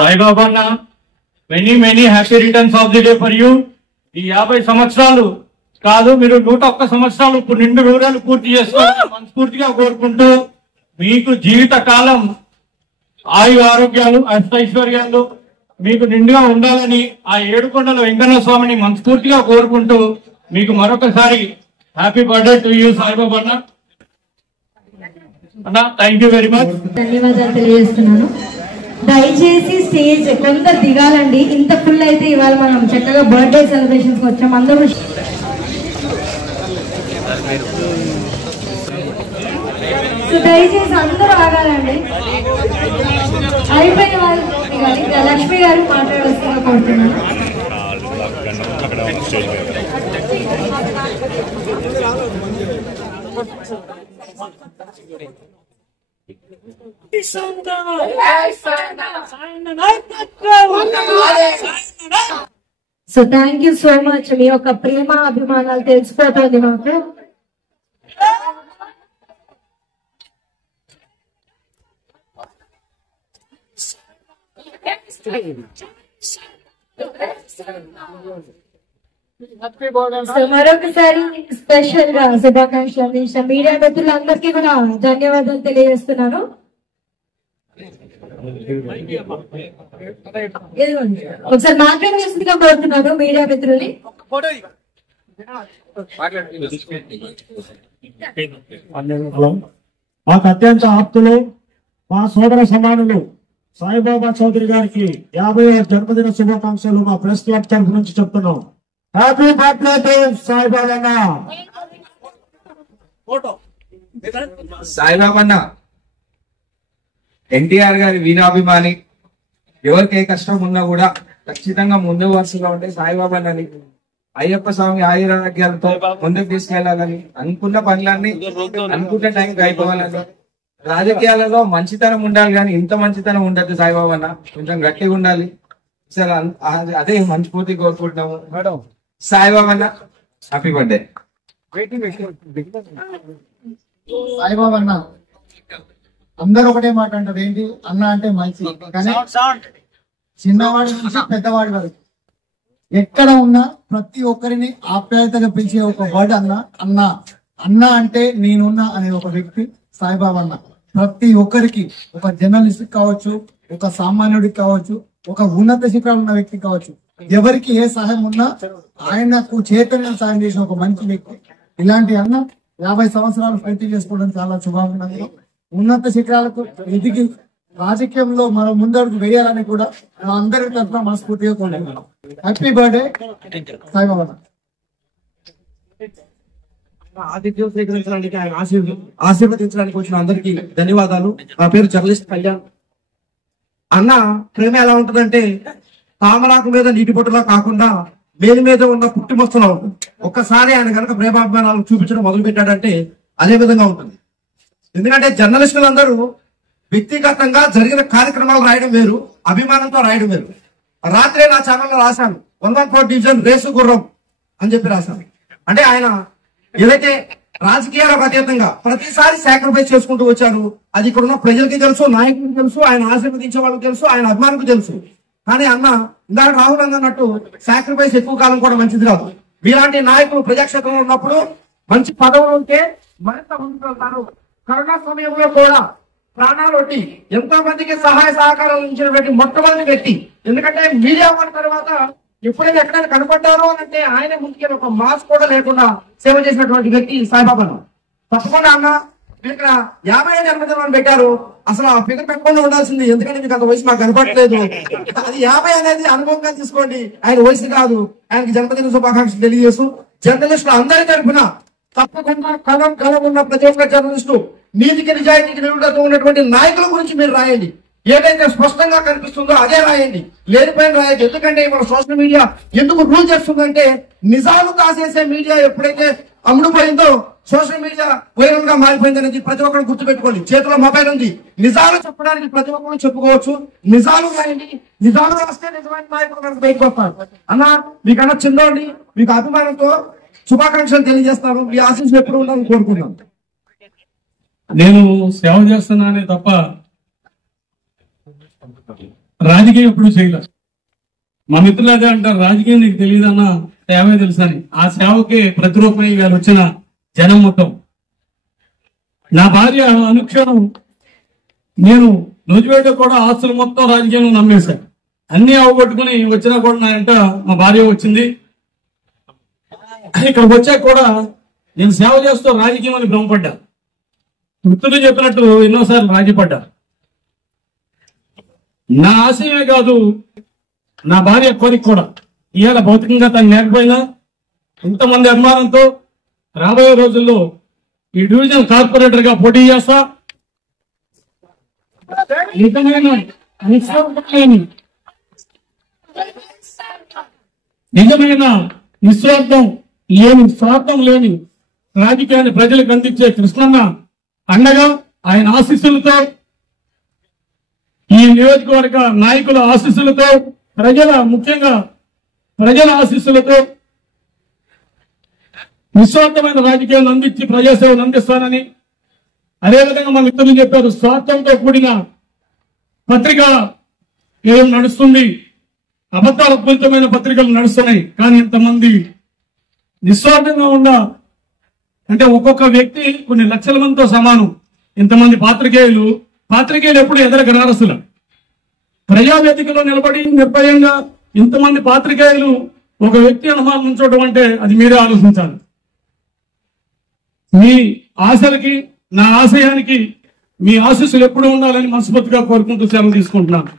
Saibaba many happy returns of the day for you. ఈ 50 సంవత్సరాలు కాదు, మీరు 101 సంవత్సరాలు ఇప్పుడు నిండు నూరేళ్ళు పూర్తి చేసుకోవాలని మనస్ఫూర్తిగా కోరుకుంటూ, మీకు జీవిత కాలం ఆయు ఆరోగ్యాలు అష్టైశ్వర్యాలు మీకు నిండుగా ఉండాలని ఆ ఏడుకొండల వెంకన్న స్వామిని మనస్ఫూర్తిగా కోరుకుంటూ, మీకు మరొకసారి happy birthday to you Saibaba అన్న. Thank you very much. ధన్యవాదాలు తెలియజేస్తున్నాను. దయచేసి స్టేజ్ కొందరు దిగాలండి. ఇంత ఫుల్ అయితే ఇవాళ మనం చక్కగా బర్త్డే సెలబ్రేషన్స్ వచ్చాం అందరూ. సో దయచేసి అందరూ ఆగాలండి. అయిపోయిన వాళ్ళు లక్ష్మి గారు మాట్లాడవలసిందిగా కోరుతున్నాను. So thank you so much. మీ యొక్క ప్రేమ అభిమానాలు తెలిసిపోతుంది మాకు. మరొకసారి స్పెషల్ గా శుభాకాంక్షలు అందించిన మీడియా మిత్రులందరికీ కూడా ధన్యవాదాలు తెలియజేస్తున్నాను. ఒకసారి మాట్లాడాల్సిందిగా కోరుతున్నాను మీడియా మిత్రుల్ని. మాకు అత్యంత ఆప్తులు, మా సోదర సమానులు సాయిబాబా చౌదరి గారికి 50వ జన్మదిన శుభాకాంక్షలు మా ప్రెస్ క్లబ్ తరఫు నుంచి చెప్తున్నాం. Happy birthday Saibaba. సాయిబాబా ఎన్టీఆర్ గారి వీణాభిమాని. ఎవరికి ఏ కష్టం ఉన్నా కూడా ఖచ్చితంగా ముందు వరుసగా ఉంటే సాయిబాబా అని అయ్యప్ప స్వామి ఆయురారోగ్యాలతో ముందుకు తీసుకెళ్లాలని, అనుకున్న పనులన్నీ అనుకున్న టైంకి అయిపోవాలని. రాజకీయాలలో మంచితనం ఉండాలి కానీ ఇంత మంచితనం ఉండదు సాయిబాబా. కొంచెం గట్టిగా ఉండాలి. సరే అదే మనస్ఫూర్తి కోరుకుంటున్నాము. Saibaba happy birthday. సాయిబాబా అందరూ ఒకటే మాట అంటారు, ఏంటి అన్న అంటే మంచి. కానీ చిన్నవాడి నుంచి పెద్దవాడి వరకు ఎక్కడ ఉన్నా ప్రతి ఒక్కరిని ఆప్యాయతగా పిలిచే ఒక వర్డ్ అన్న. అన్న అన్న అంటే నేనున్నా అనే ఒక వ్యక్తి సాయిబాబా అన్న. ప్రతి ఒక్కరికి, ఒక జర్నలిస్ట్ కావచ్చు, ఒక సామాన్యుడికి కావచ్చు, ఒక ఉన్నత శిఖరాలు ఉన్న వ్యక్తి కావచ్చు, ఎవరికి ఏ సహాయం ఉన్నా ఆయనకు చైతన్య సాయం చేసిన ఒక మంచి వ్యక్తి. ఇలాంటి అన్న 50 సంవత్సరాలు పూర్తి చేసుకోవడం చాలా శుభాకాంక్షలు. ఉన్నత శిఖరాలకు ఎదిగి రాజకీయంలో మనం ముందడుగు వేయాలని కూడా అందరి తరఫున మనస్ఫూర్తిగా కోరుకుంటున్నాం. Happy birthday Saibaba. ఆతిథ్యం స్వీకరించడానికి, ఆయన ఆశీర్వదించడానికి వచ్చిన అందరికీ ధన్యవాదాలు. నా పేరు జర్నలిస్ట్ కళ్యాణ్. అన్న ప్రేమ ఎలా ఉంటుందంటే తామరాకు మీద నీటి బొట్టులా కాకుండా మేలు మీద ఉన్న పుట్టి మొత్తంలో ఉంటుంది. ఒక్కసారి ఆయన కనుక ప్రేమాభిమానాలు చూపించడం మొదలు పెట్టాడంటే అదే విధంగా ఉంటుంది. ఎందుకంటే జర్నలిస్టులందరూ వ్యక్తిగతంగా జరిగిన కార్యక్రమాలు రాయడం వేరు, అభిమానంతో రాయడం వేరు. రాత్రే నా ఛానల్లో రాశాను 114 డివిజన్ రేసు గుర్రం అని చెప్పి రాశాను. అంటే ఆయన ఏదైతే రాజకీయాలకు అతీతంగా ప్రతిసారి సాక్రిఫైస్ చేసుకుంటూ వచ్చారు. అది ఇక్కడ ఉన్న ప్రజలకి తెలుసు, నాయకులకు తెలుసు, ఆయన ఆశీర్వదించే వాళ్ళకి తెలుసు, ఆయన అభిమానులకు తెలుసు. కానీ అన్న ఇందాక రాహుల్ అన్నట్టు సాక్రిఫైస్ ఎక్కువ కాలం కూడా మంచిది కాదు. మీలాంటి నాయకులు ప్రజాక్షేత్రంలో ఉన్నప్పుడు మంచి పదవులు ఉంటే మరింత ముందుకు వెళ్తారు. కరోనా సమయంలో కూడా ప్రాణాలు ఒట్టి ఎంతో మందికి సహాయ సహకారాలు అందించినటువంటి మొట్టమొదటి వ్యక్తి. ఎందుకంటే మీడియా వాళ్ళ తర్వాత ఎప్పుడైనా ఎక్కడైనా కనపడ్డారో అంటే ఆయన ముందుకెళ్ళి ఒక మాస్క్ కూడా లేకుండా సేవ చేసినటువంటి వ్యక్తి సాయిబాబా. తప్పకుండా అన్న మీరు ఇక్కడ 50వ జన్మదినం పెట్టారు. అసలు ఆ ఫిగర్ పెట్టుకొని ఉండాల్సింది, ఎందుకంటే మీకు అంత వయసు మాకు కనపడలేదు. అది 50 అనేది అనుభవంగా తీసుకోండి, ఆయన వయసు కాదు. ఆయనకి జన్మదిన శుభాకాంక్షలు తెలియజేస్తూ జర్నలిస్టులు అందరి తరఫున తప్పకుండా కలం ఉన్న ప్రతి ఒక్క జర్నలిస్టు నీతికి నిజాయితీకి నిలువుతో ఉన్నటువంటి నాయకుల గురించి మీరు రాయండి. ఏదైతే స్పష్టంగా కనిపిస్తుందో అదే రాయండి, లేనిపోయిన రాయండి. ఎందుకంటే మన సోషల్ మీడియా ఎందుకు రూల్ చేస్తుందంటే నిజాలు కాసేసే మీడియా ఎప్పుడైతే అమ్ముడుపోయిందో సోషల్ మీడియా వైరల్ గా మారిపోయింది అనేది ప్రతి ఒక్కరు గుర్తుపెట్టుకోండి. చేతిలో మొబైల్ ఉంది, నిజాలు చెప్పడానికి ప్రతి ఒక్కరు చెప్పుకోవచ్చు. నిజాలు రాయండి, నిజాలు రాస్తే నిజమైన నాయకులు మనకు బయటకు వస్తారు. అన్న మీకన్నా చిన్నోండి, మీకు అభిమానంతో శుభాకాంక్షలు తెలియజేస్తాను. మీ ఆశీస్సులు ఎప్పుడు ఉండాలని కోరుకున్నాను. నేను సేవ చేస్తున్నానే తప్ప రాజకీయం ఎప్పుడు చేయలేదు. మా మిత్రులాగా అంటారు రాజకీయం నీకు తెలియదన్నా సేవే తెలుసని. ఆ సేవకే ప్రతిరూపమై గారు వచ్చిన జనం మొత్తం. నా భార్య అనుక్షణం నేను నూజివేట కూడా ఆస్తులు మొత్తం రాజకీయంలో నమ్మేశాను. అన్ని అవగొట్టుకుని వచ్చినా కూడా నా వెంట మా భార్య వచ్చింది. ఇక్కడికి వచ్చాక కూడా నేను సేవ చేస్తూ రాజకీయం అని భ్రమపడ్డా. మిత్రులు చెప్పినట్టు ఎన్నోసార్లు రాజీపడ్డా. నా ఆశయమే కాదు, నా భార్య కోరిక కూడా. ఇవాళ భౌతికంగా తను లేకపోయినా ఇంతమంది అభిమానంతో రాబోయే రోజుల్లో ఈ డివిజన్ కార్పొరేటర్ గా పోటీ చేస్తా. నిజమైన నిస్వార్థం లేని, స్వార్థం లేని రాజకీయాన్ని ప్రజలకు అందించే కృష్ణన్న అండగా ఆయన ఆశీస్సులతో, ఈ నియోజకవర్గ నాయకుల ఆశీస్సులతో, ముఖ్యంగా ప్రజల ఆశీస్సులతో నిస్వార్థమైన రాజకీయాలను అందించి ప్రజాసేవలు అందిస్తానని, అదేవిధంగా మా మిత్రులు చెప్పారు స్వార్థంతో కూడిన పత్రిక ఏం నడుస్తుంది, అబద్ధాలపూరితమైన పత్రికలు నడుస్తున్నాయి. కానీ ఇంతమంది నిస్వార్థంగా ఉన్న, అంటే ఒక్కొక్క వ్యక్తి కొన్ని లక్షల మందితో సమానం. ఇంతమంది పాత్రికేయులు ఎప్పుడు ఎదరక రారసులు. ప్రజావేదికలో నిలబడి నిర్భయంగా ఇంతమంది పాత్రికేయులు ఒక వ్యక్తి అనుమానం ఉంచడం అంటే అది మీరే ఆలోచించాలి. మీ ఆశలకి, నా ఆశయానికి మీ ఆశీస్సులు ఎప్పుడు ఉండాలని మనస్ఫూర్తిగా కోరుకుంటూ సెలవు తీసుకుంటున్నాను.